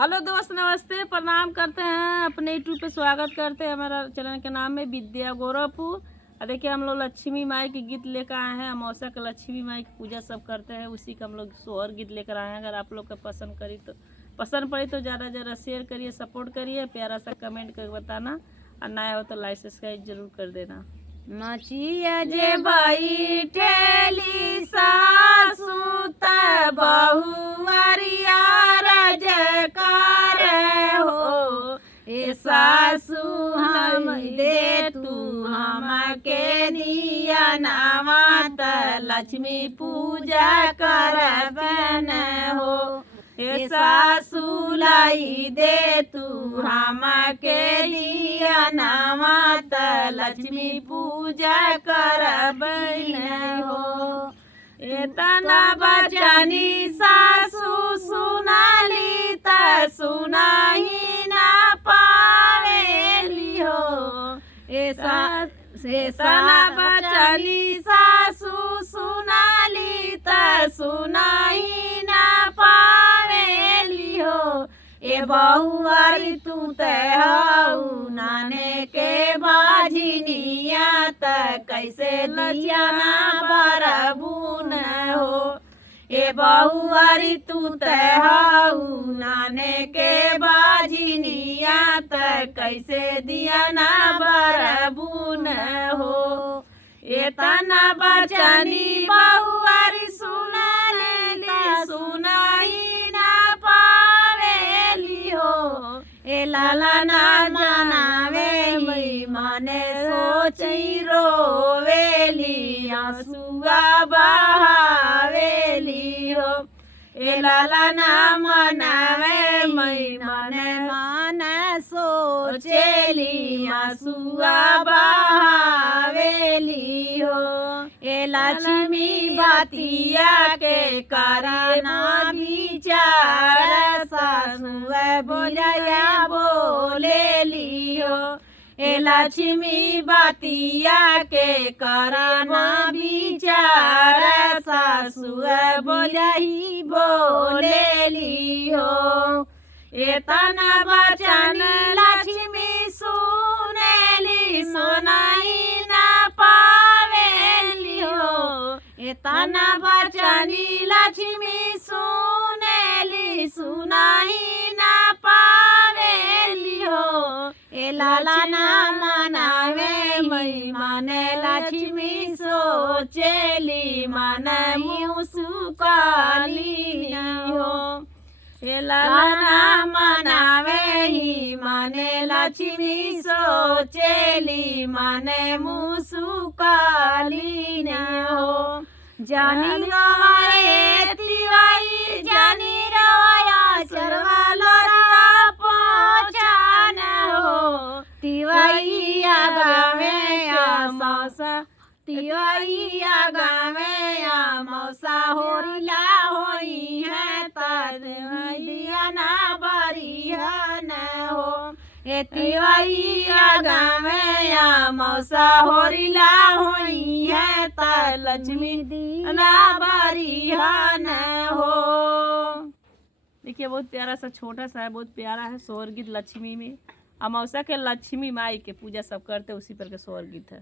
Hello दोस्त, नमस्ते, प्रणाम करते हैं। अपने यूट्यूब पे स्वागत करते हैं। हमारा चैनल के नाम है विद्या गोरखपुर। और देखिए, हम लोग लक्ष्मी माई के गीत लेकर आए हैं। अमावस्या का लक्ष्मी माई की पूजा सब करते हैं, उसी का हम लोग सोहर गीत लेकर आए हैं। अगर आप लोग का पसंद पड़ी तो ज़्यादा ज़्यादा शेयर करिए, सपोर्ट करिए, प्यारा सा कमेंट कर बताना, और नया हो तो लाइक सब्सक्राइब जरूर कर देना। मचिया जे बैठेली सासु त बहुअरिया रजकार हो। ए सासु हम दे तू हमके दिया नामा त लक्ष्मी पूजा करबन हो। ए सासु लाई दे तू हमके दिया नामा त लक्ष्मी पूजा करबन हो। एतना बचनी सासु सुनाली त सुनाही ना पावेली हो। एतना बचनी सासु सुनाली त सुनाही ना पावेली हो। ए बहुआरी तू तू नाने के बाझिनिया त कैसे दिया ना बरबून हो। ए बहुआरी तू तू नाने के बाझिनिया त कैसे दिया ना बरबून हो। एतना बचनी बहुआरी सुनाली सुनाई ना पावेली हो। ए लाला ना जनावे मई मने सोची रोवेली आंसुआ बहावेली हो। ए लाला ना मनावे मई मने सोचेली आंसुआ बहावेली हो। ए लक्ष्मी बातिया के करना विचार सासु बिरया बोलेली हो। ए लक्ष्मी बातिया के करना विचार सासु बिरही बोलेली हो। एतना बचन लक्ष्मी सुनेली सुनाई ना पावेली हो। एतना बचनी लक्ष्मी सुनेली सुनाई ना पावेली हो। ए लाला ना मनावे मई मने लक्ष्मी सोचेली मन मुसुकाली हो। ए लाला ना मनावे ही मने लक्ष्मी सोचेली मने मुसुकाली न हो। जानी रवाए तिवाई जानी रवाया चरवा लोरा पहचान हो। तिवाई आगावे मौसा तिवाई आगावे मौसा होरिला होई है तर दिया ना बरिहन हो। ए तिवाई आगावे मौसा होरिला होई है तर लक्ष्मी दिया बरिहन हो। देखिए, बहुत प्यारा सा छोटा सा है, बहुत प्यारा है सोहर गीत लक्ष्मी में। अमावस्या के लक्ष्मी माई के पूजा सब करते, उसी पर के सोहर गीत है।